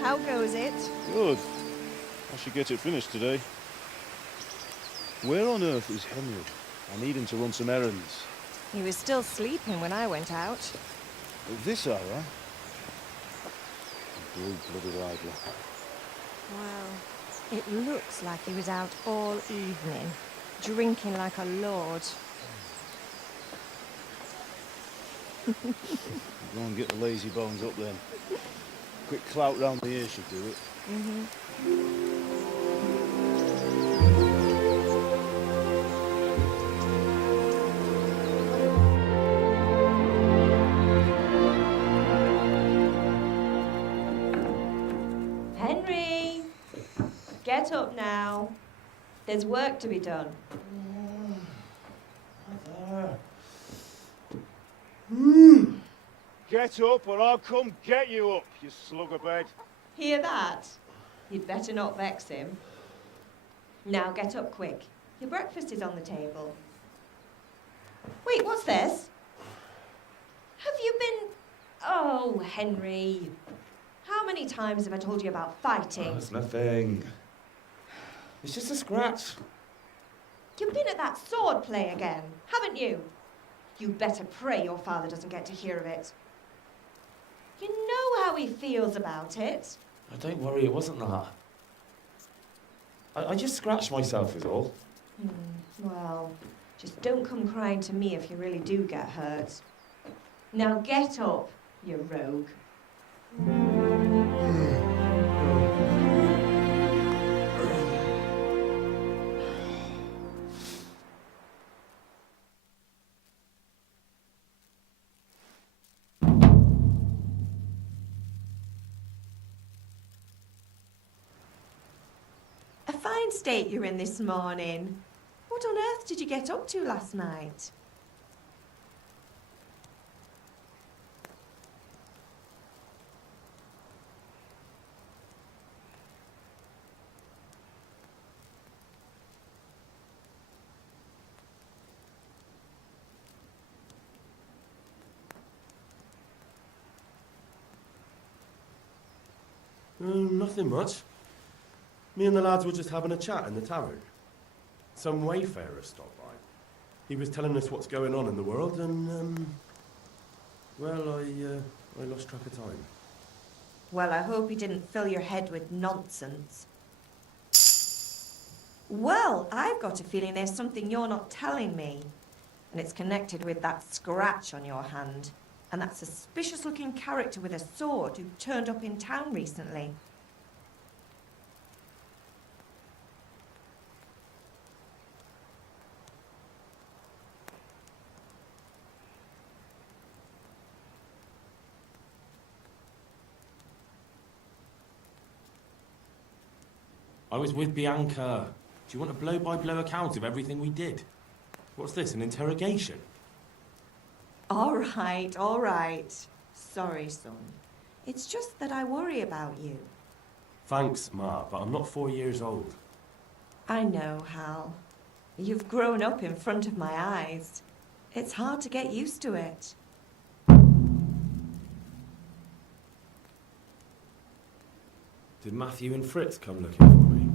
How goes it? Good. I should get it finished today. Where on earth is Henry? I need him to run some errands. He was still sleeping when I went out. At this hour? Blue-blooded idler. Well, it looks like he was out all evening, drinking like a lord. Go and get the lazy bones up then. Quick clout round the ear should do it. Henry! Get up now. There's work to be done. Get up or I'll come get you up, you slugabed. Hear that? You'd better not vex him. Now get up quick. Your breakfast is on the table. Wait, what's this? Have you been... Oh, Henry. How many times have I told you about fighting? Oh, it's nothing. It's just a scratch. You've been at that sword play again, haven't you? You'd better pray your father doesn't get to hear of it. You know how he feels about it. Oh, don't worry, it wasn't that. I just scratched myself is all. Well, just don't come crying to me if you really do get hurt. Now get up, you rogue. A fine state you're in this morning. What on earth did you get up to last night? Nothing much. Me and the lads were just having a chat in the tavern. Some wayfarer stopped by. He was telling us what's going on in the world, and well, I lost track of time. Well, I hope he didn't fill your head with nonsense. Well, I've got a feeling there's something you're not telling me. And it's connected with that scratch on your hand. And that suspicious-looking character with a sword who turned up in town recently. I was with Bianca. Do you want a blow-by-blow account of everything we did? What's this, an interrogation? All right. Sorry, son. It's just that I worry about you. Thanks, Ma, but I'm not 4 years old. I know, Hal. You've grown up in front of my eyes. It's hard to get used to it. Did Matthew and Fritz come looking for me?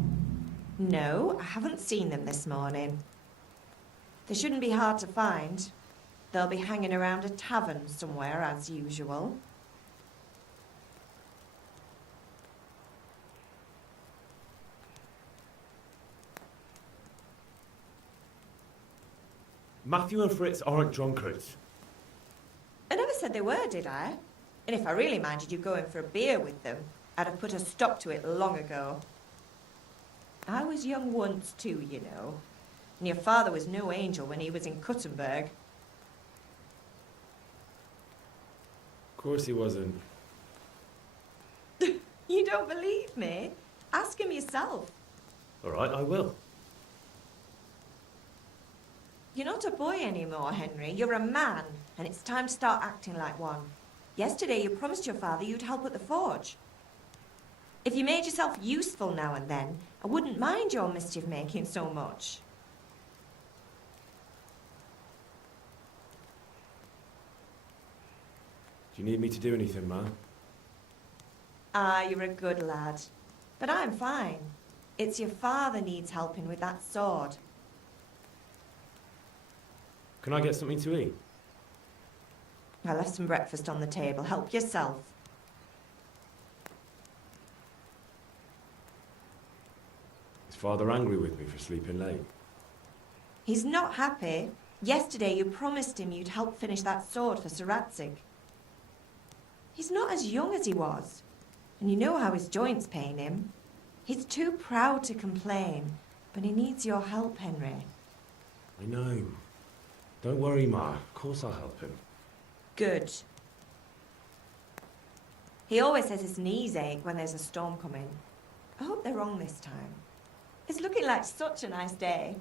No, I haven't seen them this morning. They shouldn't be hard to find. They'll be hanging around a tavern somewhere, as usual. Matthew and Fritz aren't drunkards. I never said they were, did I? And if I really minded you going for a beer with them, I'd have put a stop to it long ago. I was young once too, you know. And your father was no angel when he was in Cuttenberg. Of course he wasn't. You don't believe me? Ask him yourself. All right, I will. You're not a boy anymore, Henry. You're a man, and it's time to start acting like one. Yesterday you promised your father you'd help at the forge. If you made yourself useful now and then, I wouldn't mind your mischief-making so much. Do you need me to do anything, Ma? Ah, you're a good lad. But I'm fine. It's your father needs helping with that sword. Can I get something to eat? I left some breakfast on the table. Help yourself. Is Father angry with me for sleeping late? He's not happy. Yesterday you promised him you'd help finish that sword for Sir Radzig. He's not as young as he was. And you know how his joints pain him. He's too proud to complain, but he needs your help, Henry. I know. Don't worry, Ma. Of course I'll help him. Good. He always says his knees ache when there's a storm coming. I hope they're wrong this time. It's looking like such a nice day.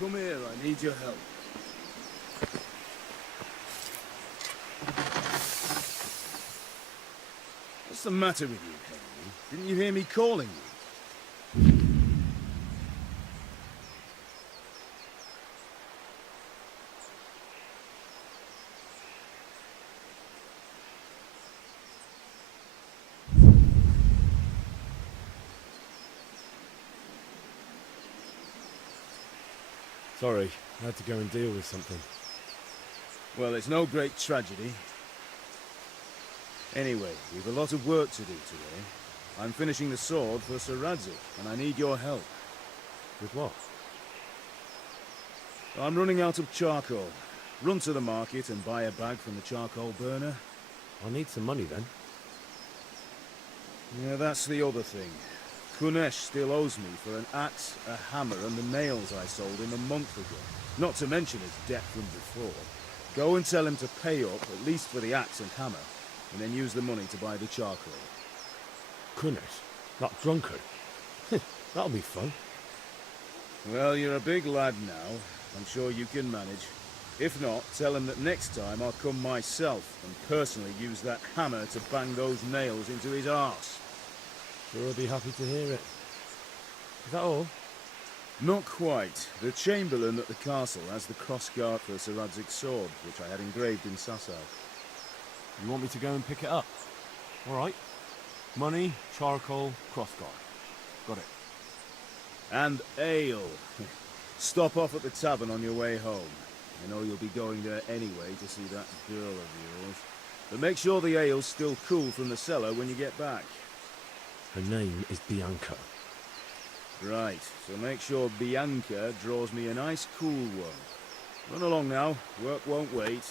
Come here, I need your help. What's the matter with you, Henry? Didn't you hear me calling you? Sorry, I had to go and deal with something. Well, it's no great tragedy. Anyway, we've a lot of work to do today. I'm finishing the sword for Sir Radzig, and I need your help. With what? I'm running out of charcoal. Run to the market and buy a bag from the charcoal burner. I'll need some money then. Yeah, that's the other thing. Kunesh still owes me for an axe, a hammer, and the nails I sold him a month ago. Not to mention his debt from before. Go and tell him to pay up, at least for the axe and hammer, and then use the money to buy the charcoal. Goodness, that drunkard. That'll be fun. Well, you're a big lad now. I'm sure you can manage. If not, tell him that next time I'll come myself and personally use that hammer to bang those nails into his arse. Sure, I'll be happy to hear it. Is that all? Not quite. The Chamberlain at the castle has the crossguard for Sir Radzig's sword, which I had engraved in Sasau. You want me to go and pick it up? All right. Money, charcoal, crossguard. Got it. And ale. Stop off at the tavern on your way home. I know you'll be going there anyway to see that girl of yours. But make sure the ale's still cool from the cellar when you get back. Her name is Bianca. Right, so make sure Bianca draws me a nice cool one. Run along now, work won't wait.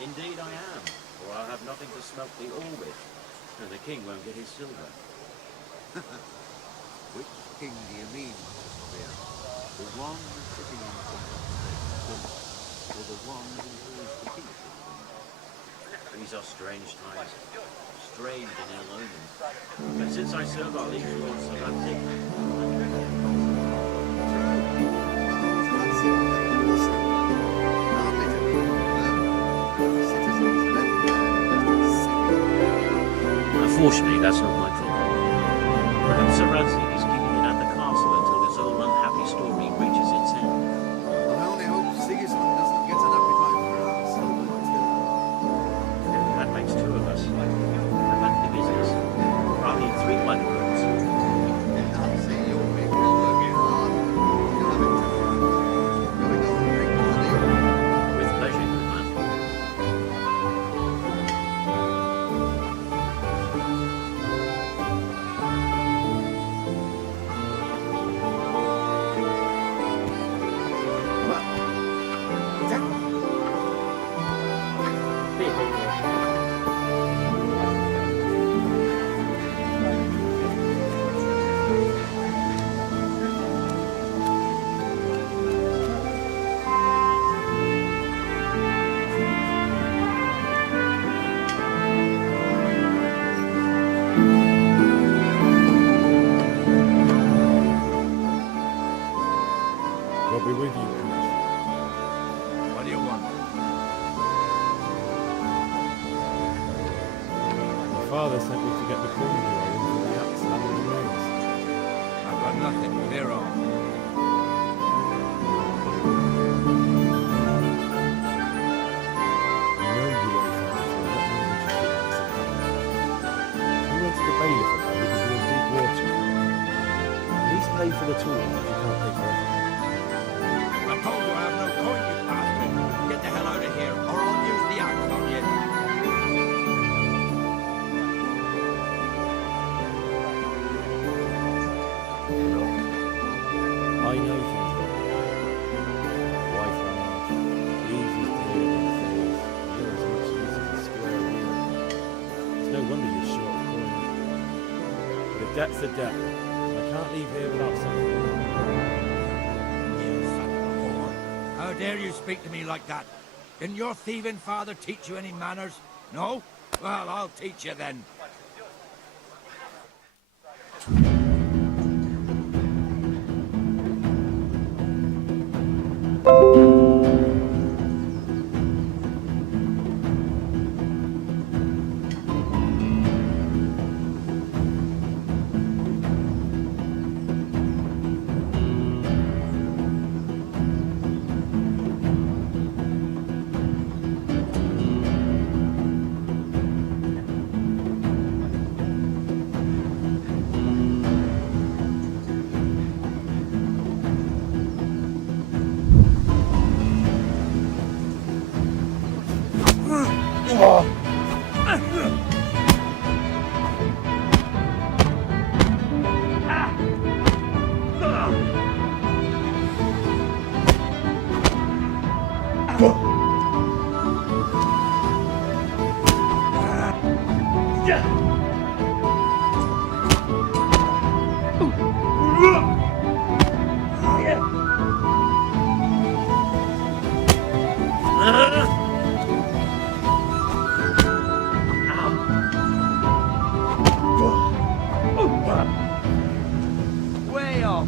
Indeed I am, for I'll have nothing to smoke the all with, and the king won't get his silver. Which king do you mean, Mr. Spear? The one sitting in or the one who rules the kingdom? These are strange times, strange and ill-omened. But since I serve our liege lord Sir Radzig, unfortunately, that's not my problem. Perhaps Sir Radzig is keeping it at the castle until this old unhappy story reaches its end. I only hope Sigismund doesn't get an appetite for us. That makes two of us. Back to business. I'll need 3 blood groups. I'll see your people are working hard. You'll have it tomorrow. Gotta go and drink money. With pleasure, good man. I'll be with you, Kunesh. What do you want? My father sent me to get the corn you owe him for the axe hammer and nails. I've got nothing. Clear off. I know you owe father for a lot more than just the axe and hammer. If you went to the bailiff about it, you'd be in deep water. At least pay for the tools if you can't pay for everything. I told you I have no coin, you bastard. Get the hell out of here, or I'll use the axe on you. I know things like that. Wife ran off, leaves his dear in the face, you're as much use as a square wheel. It's no wonder you're short of coin. But a debt's a debt. I can't leave here without something. You son of a whore. How dare you speak to me like that? Didn't your thieving father teach you any manners? No? Well, I'll teach you then. Way off.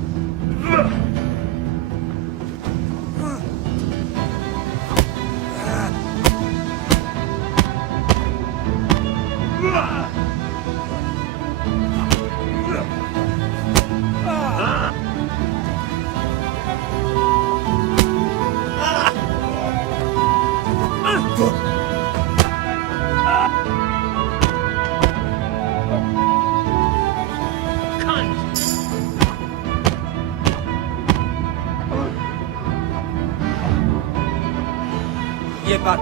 Jebać!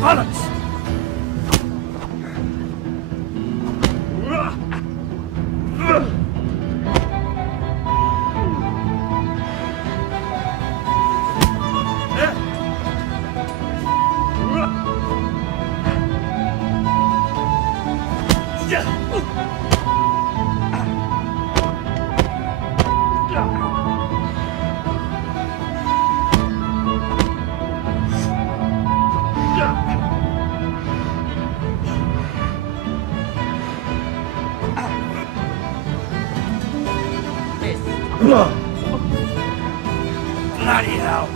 Balance! Bloody hell!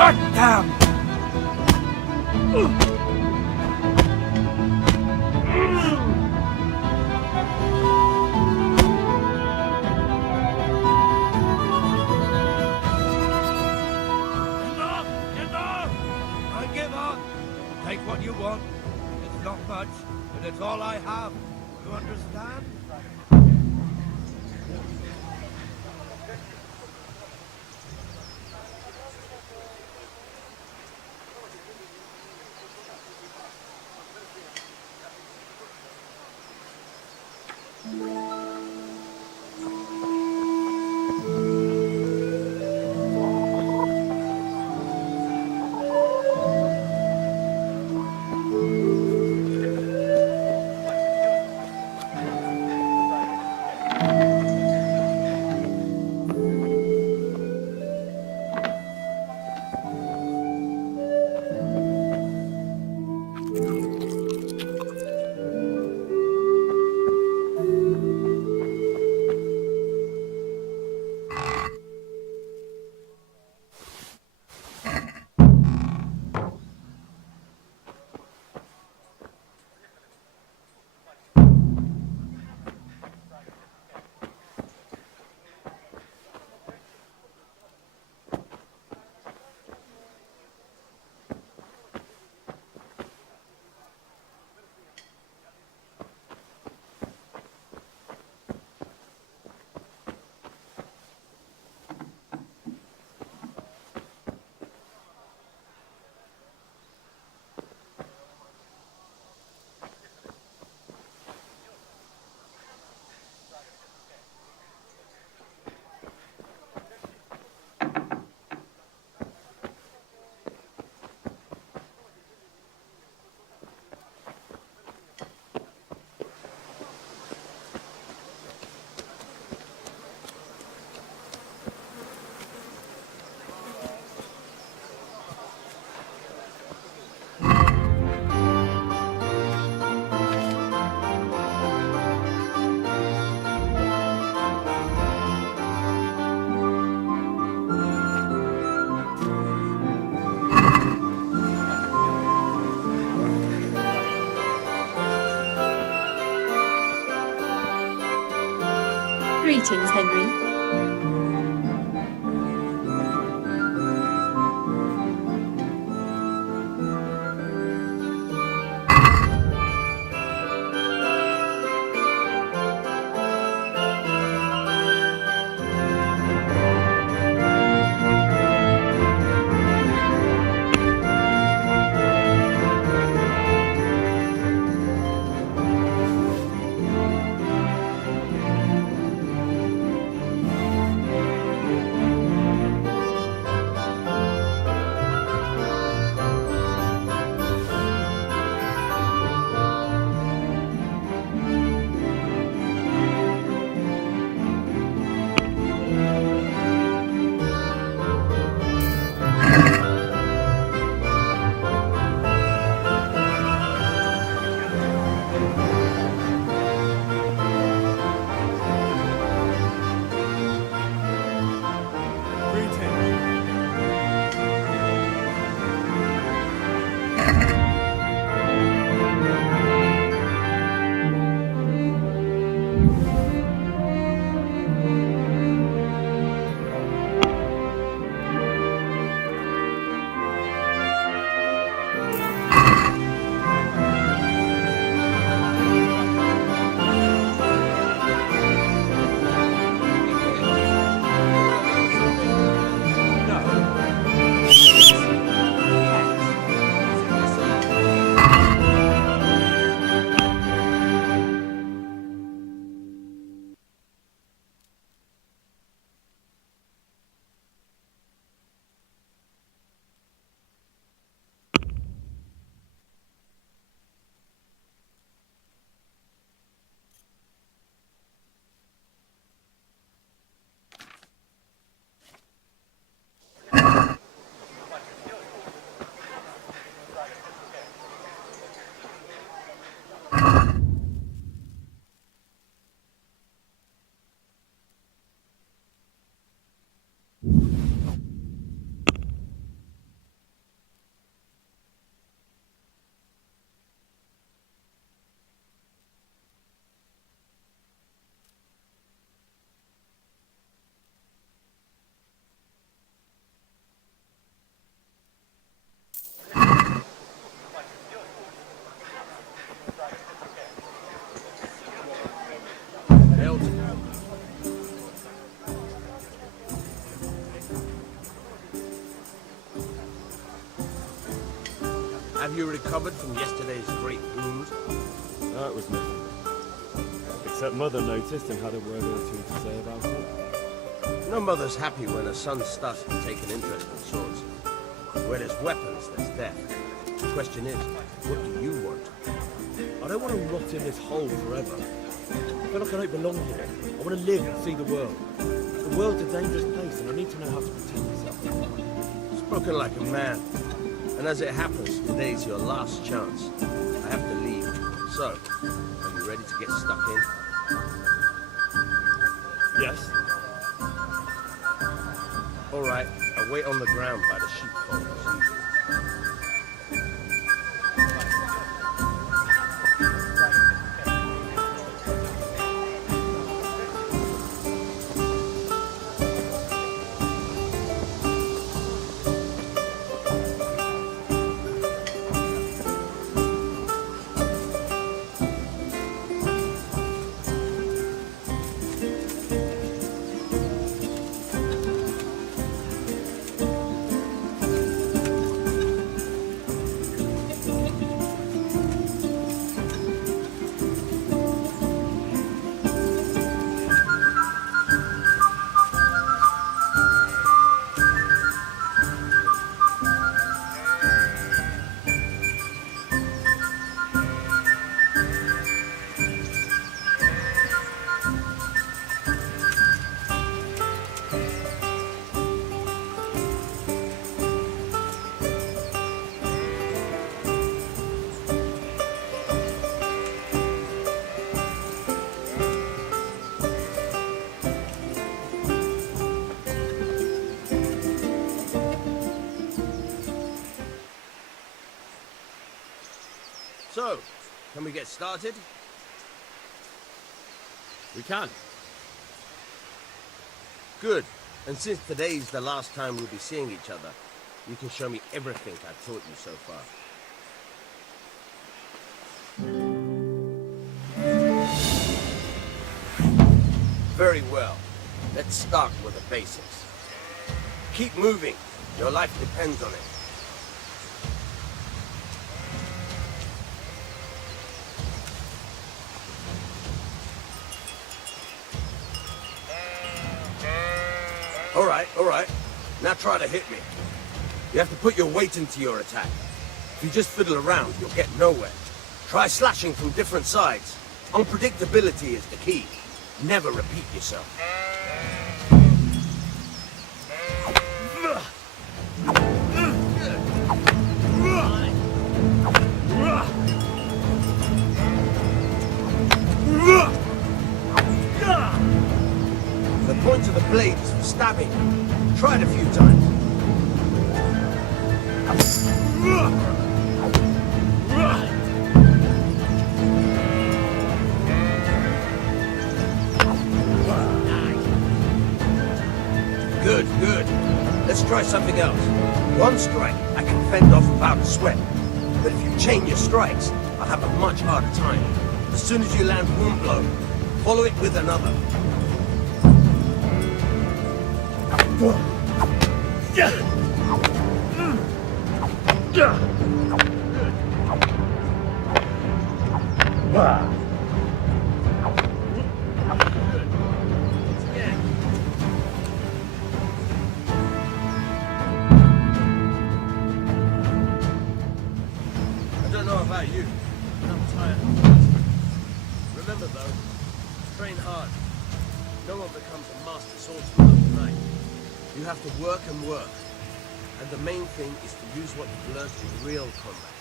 God damn! Enough! I give up! Take what you want. It's not much, but it's all I have. You understand? Greetings, Henry. Have you recovered from yesterday's great wound? No, it was nothing. Except Mother noticed and had a word or two to say about it. No mother's happy when her son starts to take an interest in swords. Where there's weapons, there's death. The question is, what do you want? I don't want to rot in this hole forever. I feel like I don't belong here. I want to live and see the world. The world's a dangerous place and I need to know how to protect myself. Spoken like a man. And as it happens, today's your last chance. I have to leave. So, are you ready to get stuck in? Yes. All right, I'll wait on the ground by the sheepfold as usual. So, can we get started? We can. Good. And since today's the last time we'll be seeing each other, you can show me everything I've taught you so far. Very well. Let's start with the basics. Keep moving. Your life depends on it. All right. Now try to hit me. You have to put your weight into your attack. If you just fiddle around, you'll get nowhere. Try slashing from different sides. Unpredictability is the key. Never repeat yourself. The point of the blade is for stabbing. Try it a few times. Good. Let's try something else. One strike, I can fend off without a sweat. But if you chain your strikes, I'll have a much harder time. As soon as you land one blow, follow it with another. I don't know about you, but I'm tired. Remember though, train hard. No one becomes a master swordsman overnight. You have to work and work. And the main thing is to use what you've learned in real combat.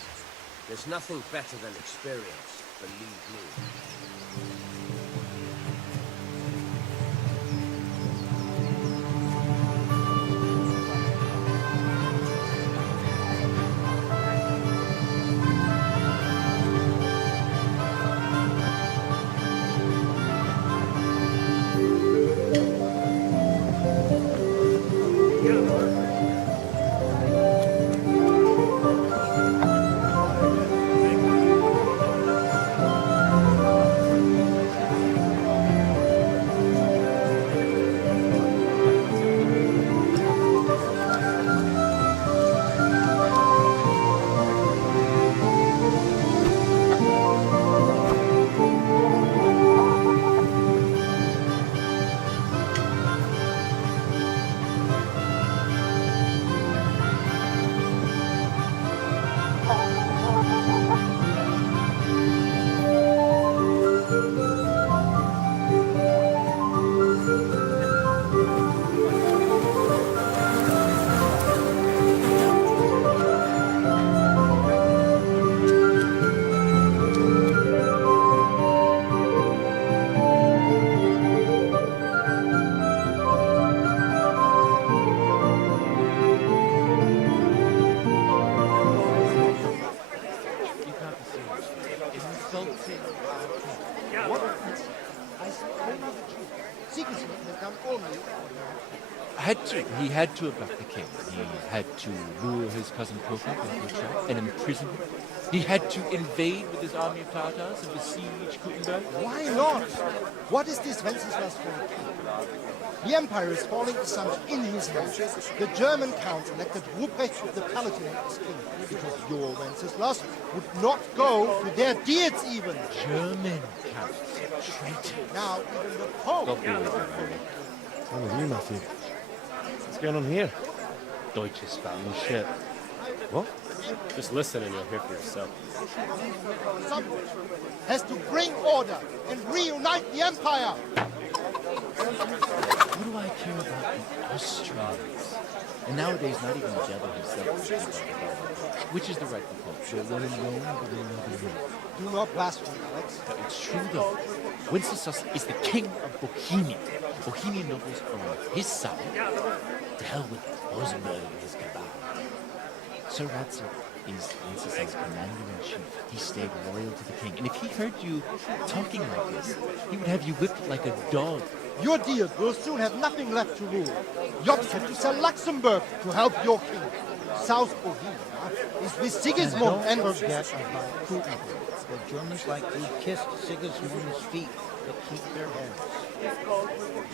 There's nothing better than experience, believe me. He had to abduct the king. He had to lure his cousin Prokop into a trap and imprison him. He had to invade with his army of Tartars and besiege Gutenberg. Why not? What is this Wenceslas for a king? The empire is falling asunder in his hands. The German counts elected Ruprecht the Palatine as king because your Wenceslas would not go to their deeds even. German counts, traitor. Now even the Pope. God be with you. What's with you, Matthew? What's going on here? Deutsches found ship. What? Just listen and you'll hear for yourself. Someone has to bring order and reunite the empire. What do I care about the Austrians? And nowadays, not even the devil himself. Which is the rightful pope? The one in Rome or the one in Rome? Do not blaspheme, Alex. It's true, though. Wenceslas is the king of Bohemia. Bohemian nobles are on his side. To hell with Rosenberg and his cabal. Sir Ratzer is Wenceslas' commander-in-chief. He stayed loyal to the king. And if he heard you talking like this, he would have you whipped like a dog. Your dear will soon have nothing left to rule. Yops have to sell Luxembourg to help your king. South Bohemia is with Sigismund and... Don't forget about Putin. The Germans likely kissed Sigismund's feet to keep their heads.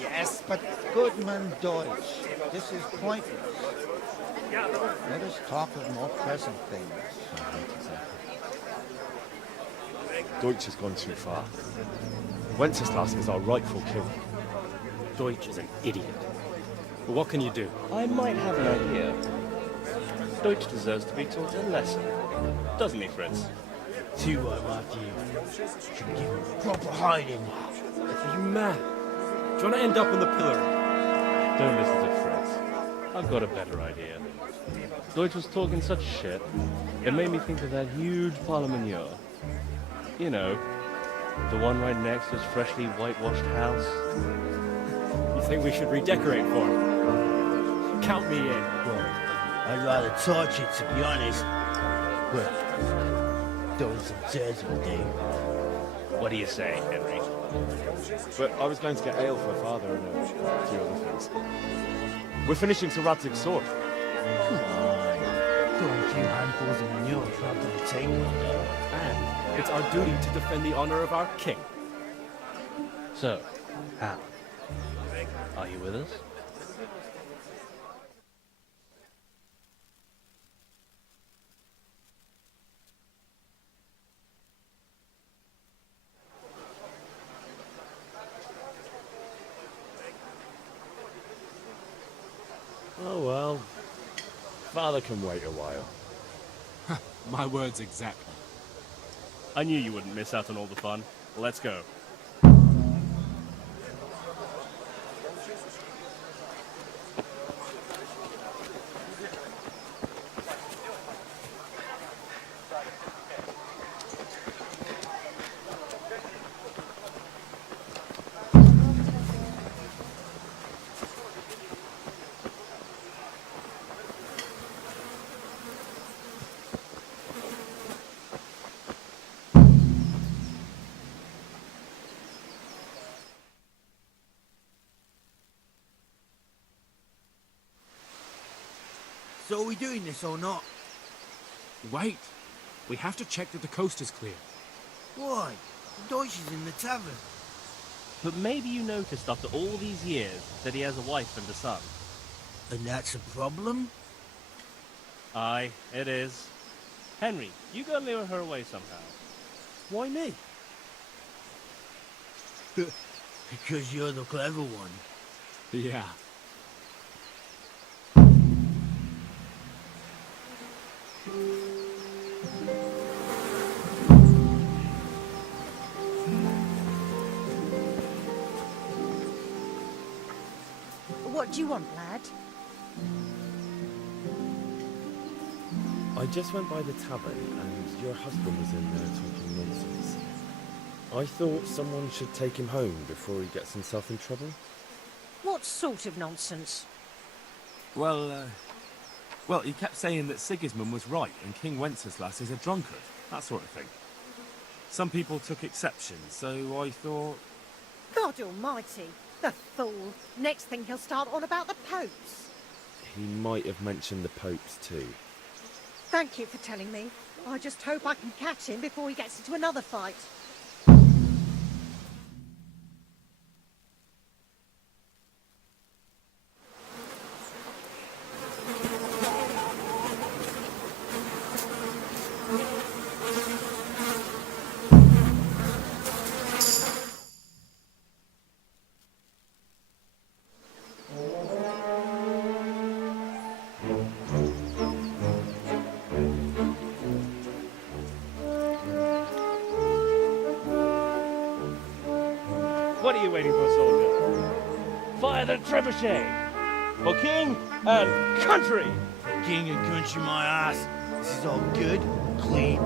Yes, but... Goodman Deutsch, this is pointless. Let us talk of more present things. Deutsch has gone too far. Wenceslas is our rightful king. Deutsch is an idiot. But what can you do? I might have an idea. Deutsch deserves to be taught a lesson. Doesn't he, Fritz? Too right, Matthew. Should give him proper hiding. Are you mad? Do you want to end up on the pillory? Don't listen to Fritz. I've got a better idea. Deutsch was talking such shit, it made me think of that huge parliament yard. You know, the one right next to his freshly whitewashed house. You think we should redecorate for him? Count me in. Well, I'd rather torch it, to be honest. But those absurds will do. What do you say, Henry? But I was going to get ale for father and a few other things. We're finishing Sir Radzig's sword. Come on. Throw a few handfuls of manure out to the table. And it's our duty to defend the honor of our king. So, Hal, are you with us? Oh well. Father can wait a while. My words exactly. I knew you wouldn't miss out on all the fun. Let's go. So are we doing this or not? Wait. We have to check that the coast is clear. Why? Deutsch is in the tavern. But maybe you noticed after all these years that he has a wife and a son. And that's a problem? Aye, it is. Henry, you go lure her away somehow. Why me? Because you're the clever one. Yeah. What do you want, lad? I just went by the tavern and your husband was in there talking nonsense. I thought someone should take him home before he gets himself in trouble. What sort of nonsense? Well, he kept saying that Sigismund was right and King Wenceslas is a drunkard, that sort of thing. Some people took exception, so I thought... God almighty, the fool. Next thing he'll start on about the popes. He might have mentioned the popes too. Thank you for telling me. I just hope I can catch him before he gets into another fight. What are you waiting for, soldier? Fire the trebuchet! For king and country! King and country, my ass. This is all good, clean,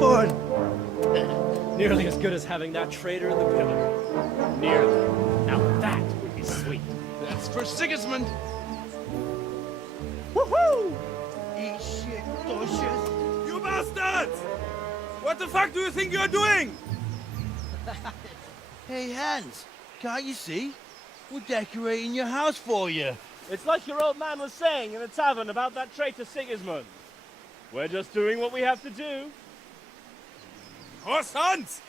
fun. Nearly as good as having that traitor in the pillar. Nearly. Now that would be sweet. That's for Sigismund. Woohoo! Eat shit, Deutsches. You bastards! What the fuck do you think you're doing? Hey, Hans, can't you see? We're decorating your house for you. It's like your old man was saying in the tavern about that traitor Sigismund. We're just doing what we have to do. Horse Hans!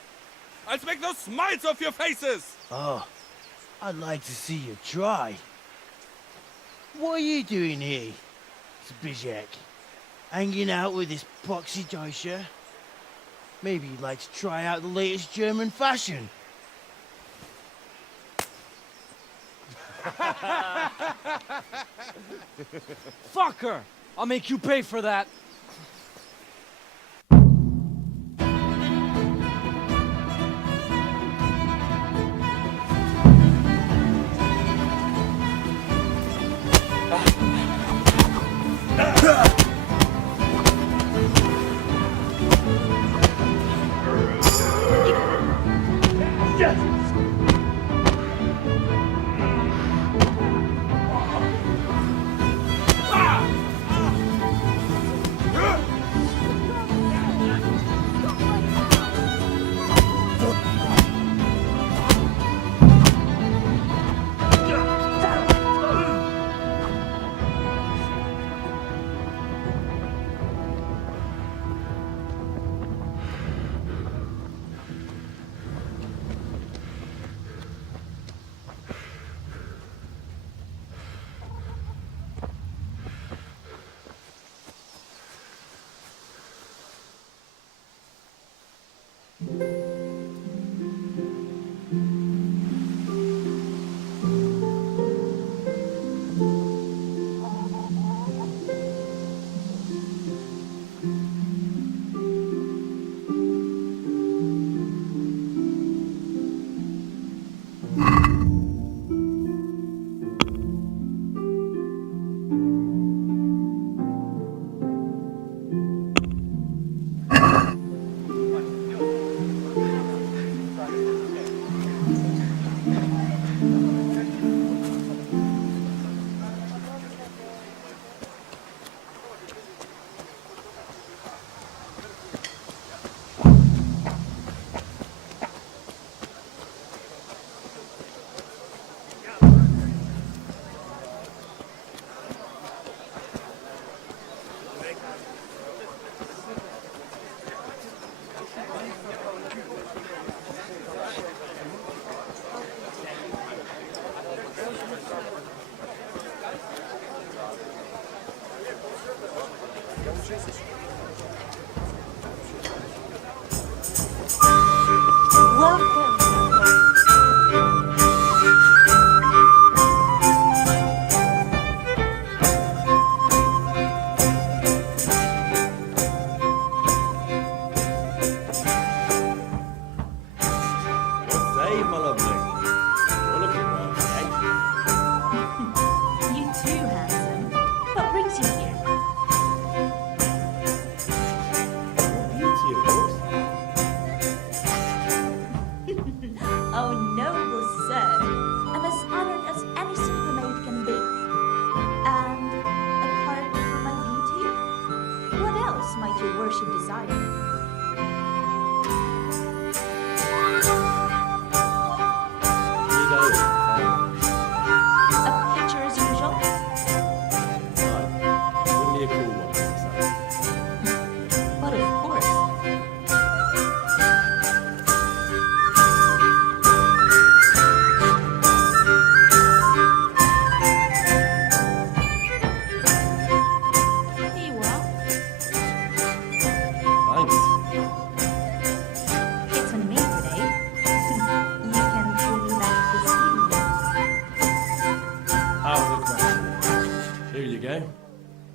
I'll make those smiles off your faces! Oh, I'd like to see you try. What are you doing here, Zbyszek? Hanging out with this poxy Deutscher? Maybe you'd like to try out the latest German fashion. Fucker! I'll make you pay for that.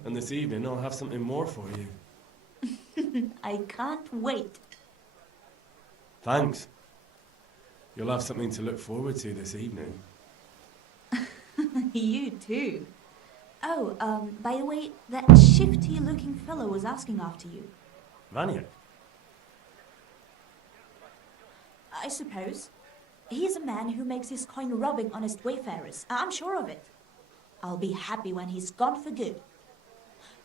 This evening I'll have something more for you. I can't wait. Thanks. You'll have something to look forward to this evening. You too. Oh, by the way, that shifty-looking fellow was asking after you. Vanya? I suppose. He's a man who makes his coin robbing honest wayfarers. I'm sure of it. I'll be happy when he's gone for good.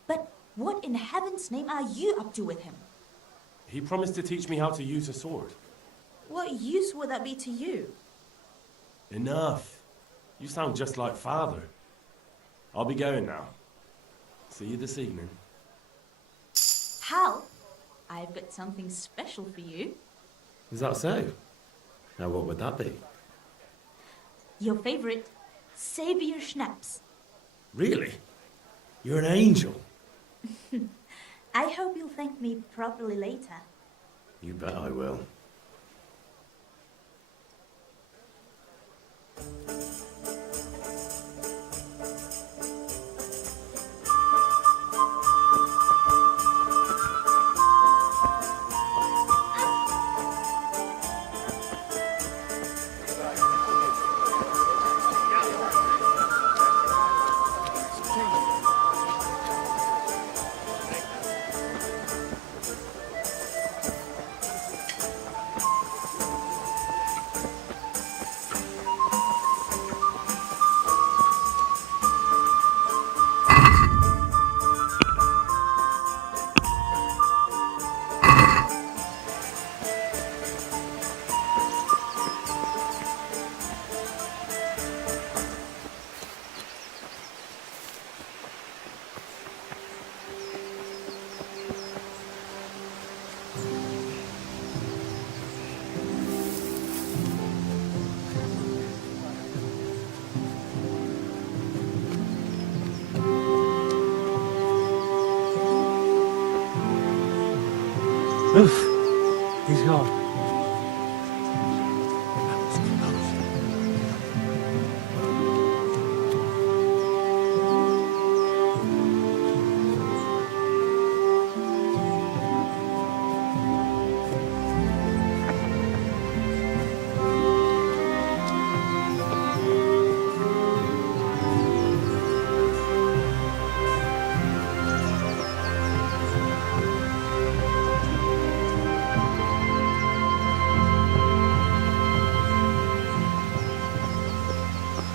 But What in heaven's name are you up to with him? He promised to teach me how to use a sword. What use would that be to you? Enough. You sound just like Father. I'll be going now. See you this evening. Hal, I've got something special for you. Is that so? Now what would that be? Your favorite, Savior Schnapps. Really? You're an angel. I hope you'll thank me properly later. You bet I will. Oof, he's gone.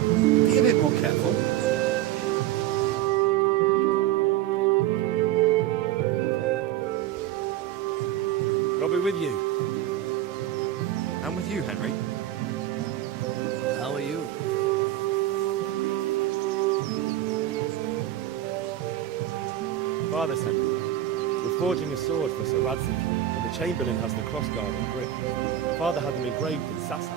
Be a bit more careful. I'll be with you. I'm with you, Henry. How are you? Father sent me. We're forging a sword for Sir Radzig, and the Chamberlain has the crossguard and grip. Father had them engraved in Sasau.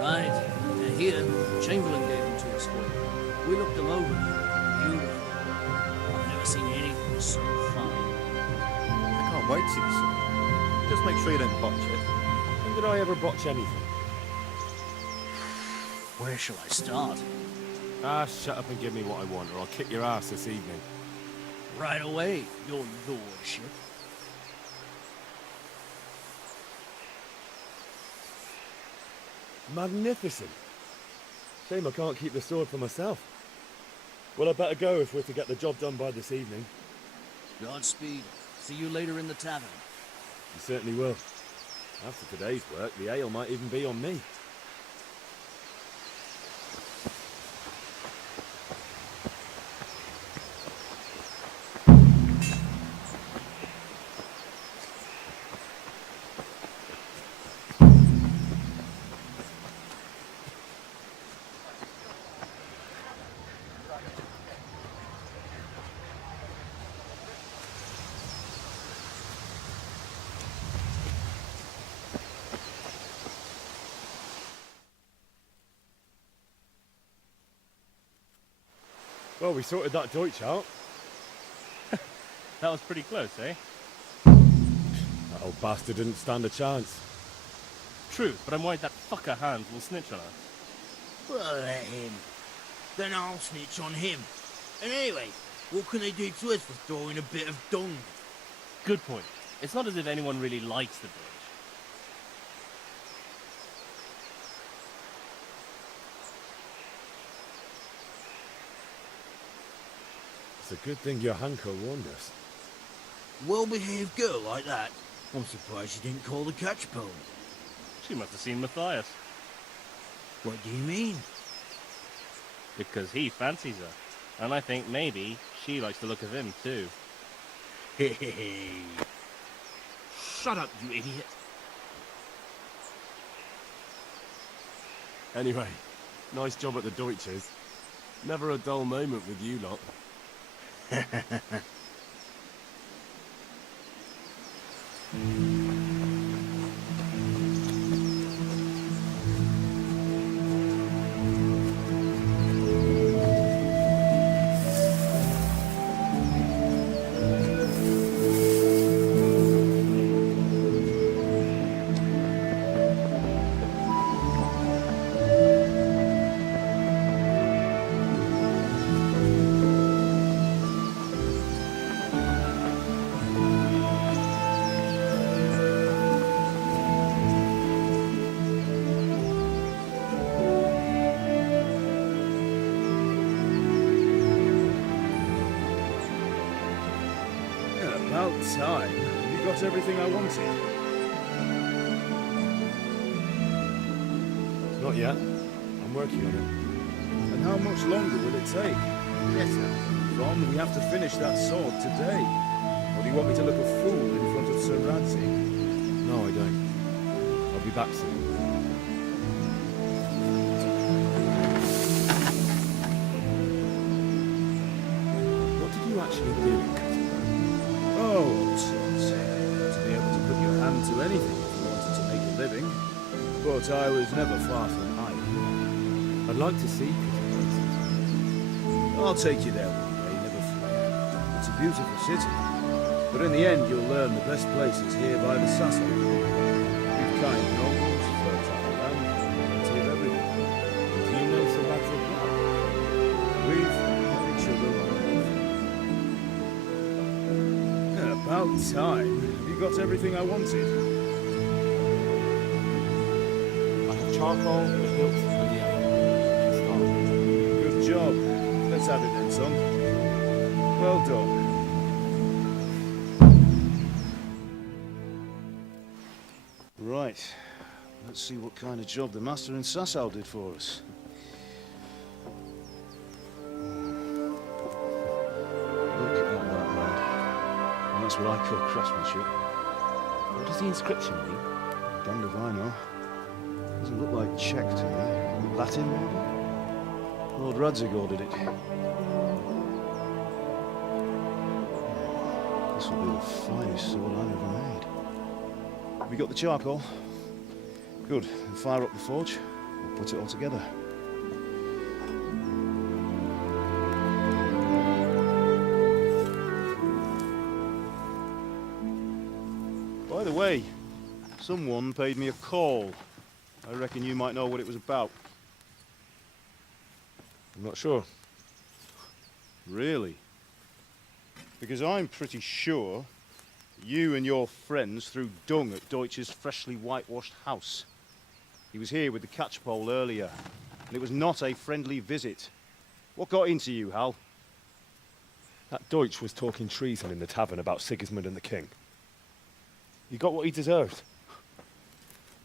Right. They're here. The Chamberlain gave them to us. We looked them over. Beautiful. I've never seen anything so fine. I can't wait to see the sword. Just make sure you don't botch it. When did I ever botch anything? Where shall I start? Ah, shut up and give me what I want, or I'll kick your ass this evening. Right away, your lordship. Magnificent. Shame I can't keep the sword for myself. Well, I better go if we're to get the job done by this evening. Godspeed. See you later in the tavern. You certainly will. After today's work, the ale might even be on me. Well, we sorted that Deutsch out. That was pretty close, eh? That old bastard didn't stand a chance. True, but I'm worried that fucker Hans will snitch on us. Well, let him. Then I'll snitch on him. And anyway, what can they do to us for throwing a bit of dung? Good point. It's not as if anyone really likes the bridge. It's a good thing your Hanko warned us. Well-behaved girl like that. I'm surprised she didn't call the catchpole. She must have seen Matthias. What do you mean? Because he fancies her. And I think maybe she likes the look of him too. Shut up, you idiot. Anyway, nice job at the Deutsches. Never a dull moment with you lot. About time. Have you got everything I wanted? Not yet. I'm working on it. And how much longer will it take? Yes, sir. Ron, we have to finish that sword today. Or do you want me to look a fool in front of Sir Radzi? No, I don't. I'll be back soon. What did you actually do? Oh, all sorts. To be able to put your hand to anything if you wanted to make a living. But I was never far from idle. I'd like to see pretty places. I'll take you there one day, never fear. It's a beautiful city. But in the end, you'll learn the best places here by the Sasser. We've kind nobles, fertile land, plenty of everything. Do you know Sir Radzi well? We've known each other long enough. About time. Have you got everything I wanted? I have charcoal, the hilt, and the aim. Good job. Let's have it then, son. Well done. Right. Let's see what kind of job the master in Sasau did for us. Look at that, lad. And that's what I call craftsmanship. What does the inscription mean? Damned if I know. Doesn't look like Czech to me. Latin, maybe? Lord Radzig ordered it. This will be the finest sword I've ever made. Have you got the charcoal? Good. Then fire up the forge. We'll put it all together. By the way, someone paid me a call. I reckon you might know what it was about. I'm not sure. Really? Because I'm pretty sure you and your friends threw dung at Deutsch's freshly whitewashed house. He was here with the catchpole earlier, and it was not a friendly visit. What got into you, Hal? That Deutsch was talking treason in the tavern about Sigismund and the king. He got what he deserved.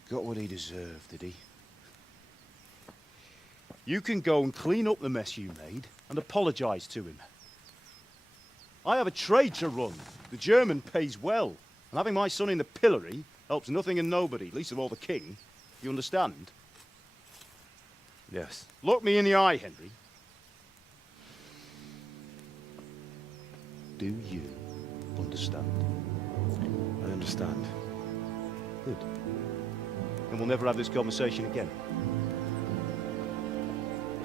Got what he deserved, did he? You can go and clean up the mess you made and apologise to him. I have a trade to run. The German pays well. And having my son in the pillory helps nothing and nobody, least of all the king. You understand? Yes. Look me in the eye, Henry. Do you understand? I understand. Good. And we'll never have this conversation again.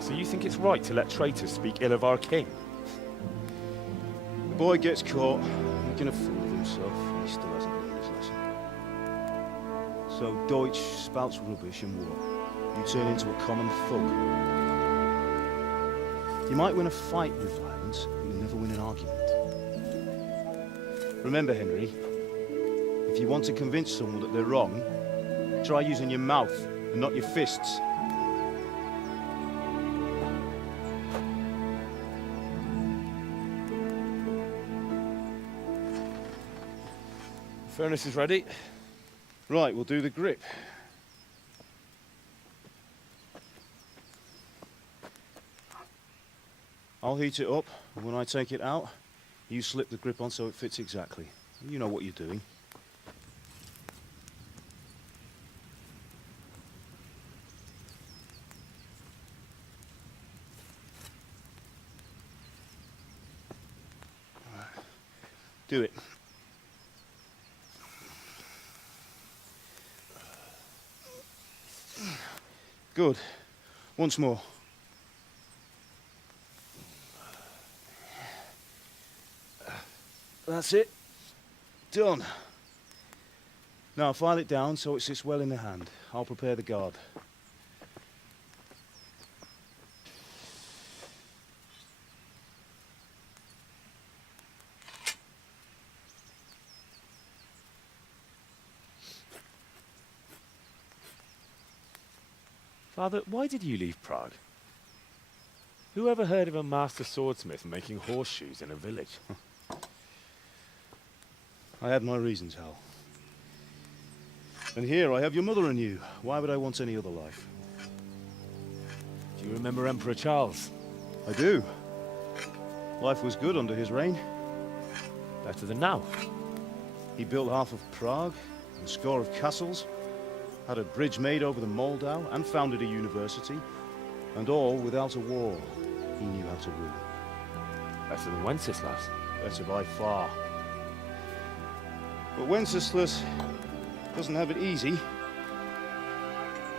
So you think it's right to let traitors speak ill of our king? The boy gets caught, making a fool of himself, and he still hasn't learned his lesson. So Deutsch spouts rubbish, and what? You turn into a common thug. You might win a fight with violence, but you'll never win an argument. Remember, Henry, if you want to convince someone that they're wrong, try using your mouth and not your fists. Furnace is ready. Right, we'll do the grip. I'll heat it up, and when I take it out, you slip the grip on so it fits exactly. You know what you're doing. Do it. Good. Once more. That's it. Done. Now file it down so it sits well in the hand. I'll prepare the guard. Father, why did you leave Prague? Who ever heard of a master swordsmith making horseshoes in a village? I had my reasons, Hal. And here I have your mother and you. Why would I want any other life? Do you remember Emperor Charles? I do. Life was good under his reign. Better than now. He built half of Prague, and a score of castles, had a bridge made over the Moldau, and founded a university, and all without a war. He knew how to rule. Better than Wenceslas. Better by far. But Wenceslas doesn't have it easy.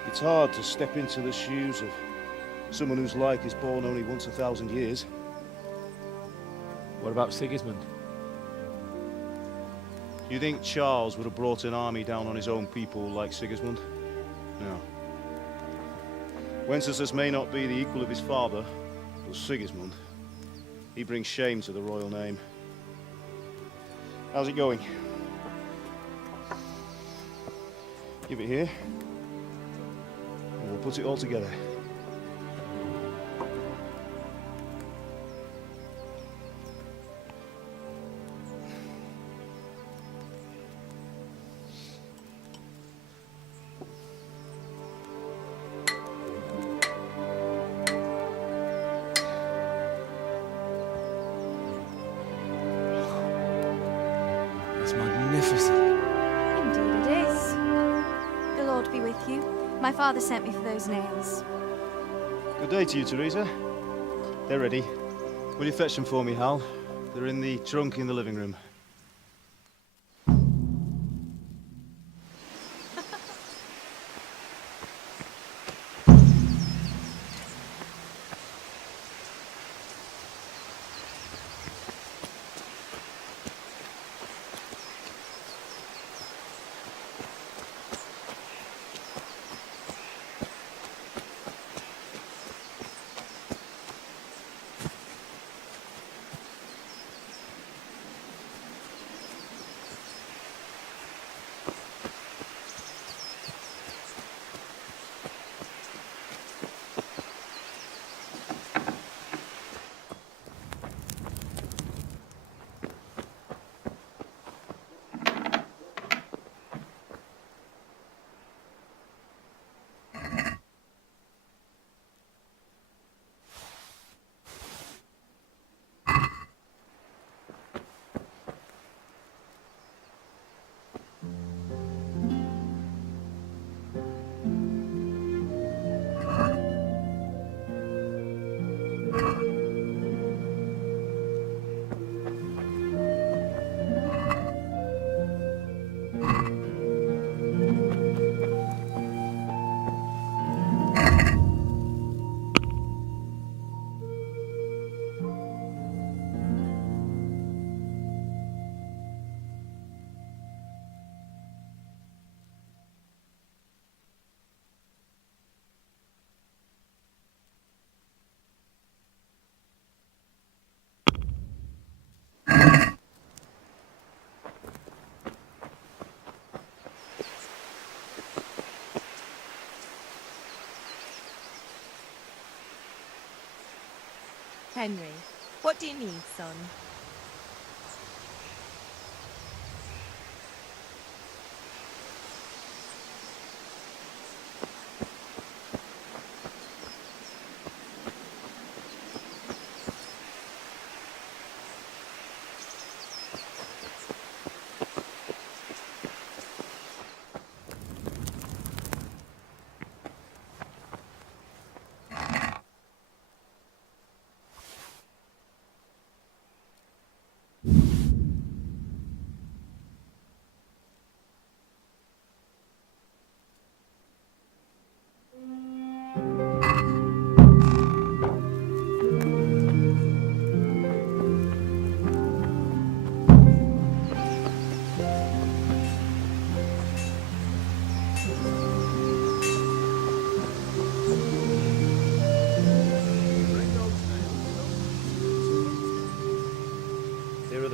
It's hard to step into the shoes of someone whose like is born only once 1,000 years. What about Sigismund? Do you think Charles would have brought an army down on his own people like Sigismund? No. Wenceslas may not be the equal of his father, but Sigismund, he brings shame to the royal name. How's it going? Give it here, and we'll put it all together. It's magnificent. Indeed it is. The Lord be with you. My father sent me for those nails. Good day to you, Teresa. They're ready. Will you fetch them for me, Hal? They're in the trunk in the living room. Henry, what do you need, son?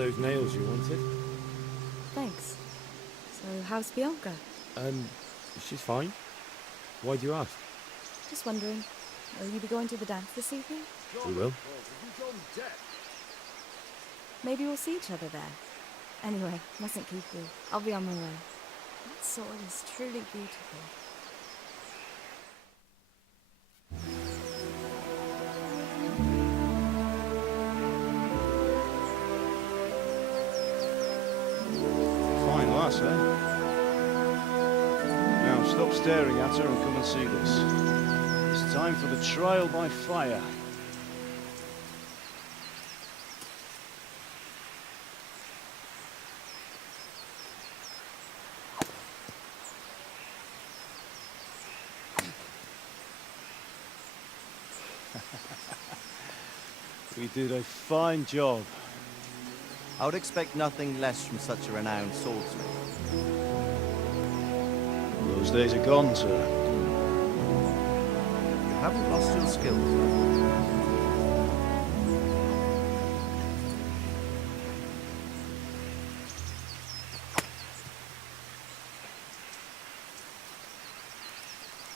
those nails you wanted. Thanks. So, how's Bianca? She's fine. Why do you ask? Just wondering, will you be going to the dance this evening? We will. Maybe we'll see each other there. Anyway, mustn't keep you. I'll be on my way. That sword is truly beautiful. Fine lass, eh? Now stop staring at her and come and see this. It's time for the trial by fire. We did a fine job. I would expect nothing less from such a renowned swordsmith. Those days are gone, sir. You haven't lost your skills.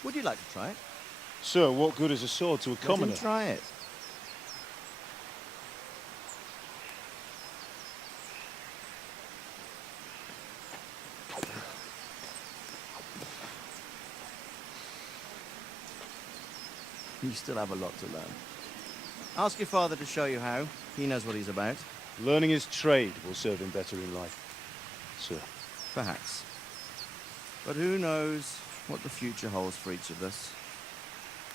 Would you like to try it? Sir, what good is a sword to a commoner? Let him try it. You still have a lot to learn. Ask your father to show you how. He knows what he's about. Learning his trade will serve him better in life, sir. Perhaps. But who knows what the future holds for each of us.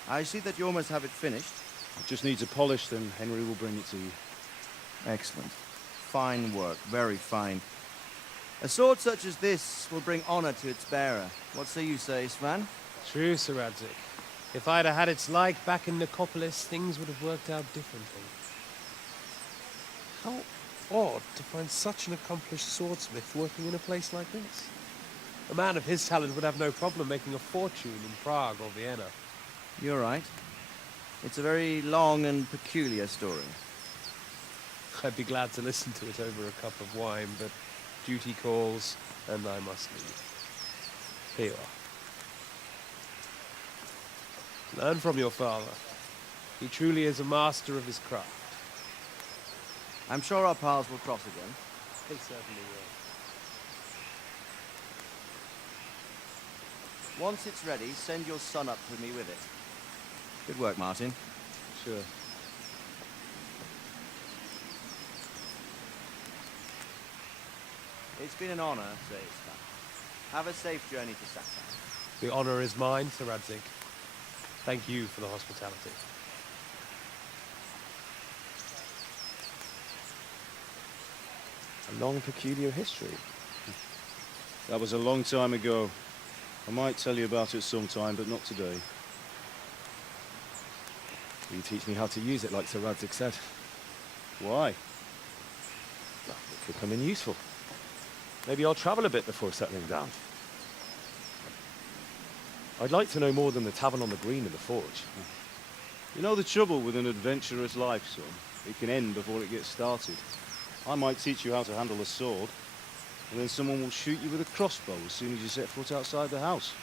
I see that you almost have it finished. It just needs a polish, then Henry will bring it to you. Excellent. Fine work. Very fine. A sword such as this will bring honor to its bearer. What say you, Svan? True, Sir Radzig. If I'd have had its like back in Nicopolis, things would have worked out differently. How odd to find such an accomplished swordsmith working in a place like this. A man of his talent would have no problem making a fortune in Prague or Vienna. You're right. It's a very long and peculiar story. I'd be glad to listen to it over a cup of wine, but duty calls, and I must leave. Here you are. Learn from your father. He truly is a master of his craft. I'm sure our paths will cross again. They certainly will. Once it's ready, send your son up with me with it. Good work, Martin. Sure. It's been an honor, Sir Isvan. Have a safe journey to Satan. The honor is mine, Sir Radzig. Thank you for the hospitality. A long, peculiar history. That was a long time ago. I might tell you about it sometime, but not today. Will you teach me how to use it like Sir Radzig said? Why? Well, it could come in useful. Maybe I'll travel a bit before settling down. I'd like to know more than the tavern on the green and the forge. You know the trouble with an adventurous life, son? It can end before it gets started. I might teach you how to handle a sword, and then someone will shoot you with a crossbow as soon as you set foot outside the house.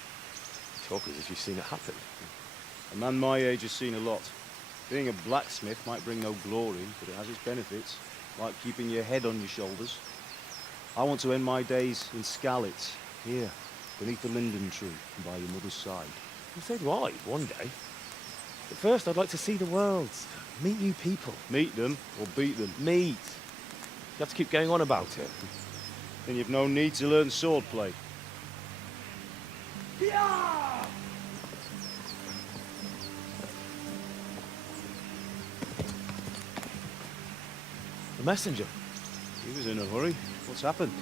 You talk as if you've seen it happen. A man my age has seen a lot. Being a blacksmith might bring no glory, but it has its benefits, like keeping your head on your shoulders. I want to end my days in Skalitz, here, beneath the linden tree, by your mother's side. Well, so do I, one day. But first, I'd like to see the world, meet new people. Meet them, or beat them? Meet. You have to keep going on about it. Then you've no need to learn swordplay. The messenger. He was in a hurry. What's happened?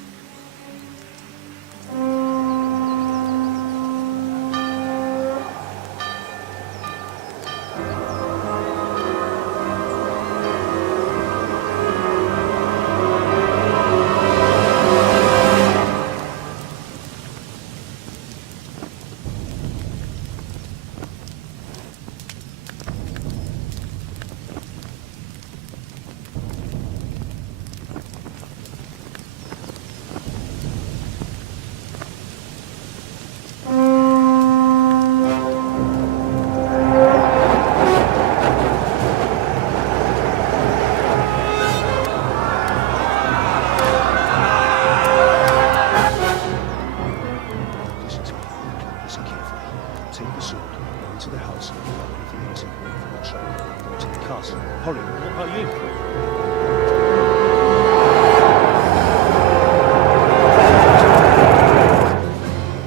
the house. Anything else important for the truck? Go to the castle. Hurry, what about you?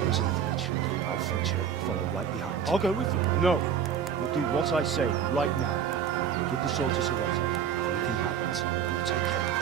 To the village. I'll fetch her. Follow right behind. I'll go with you. No. You'll do what I say right now. You'll give the sword to Sorrento. If anything happens, I'll take care of it.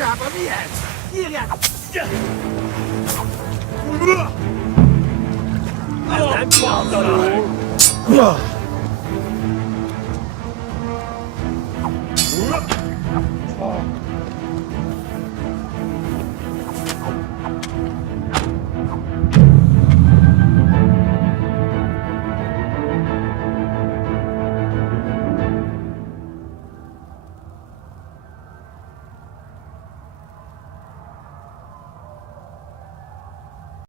jab on the head. And then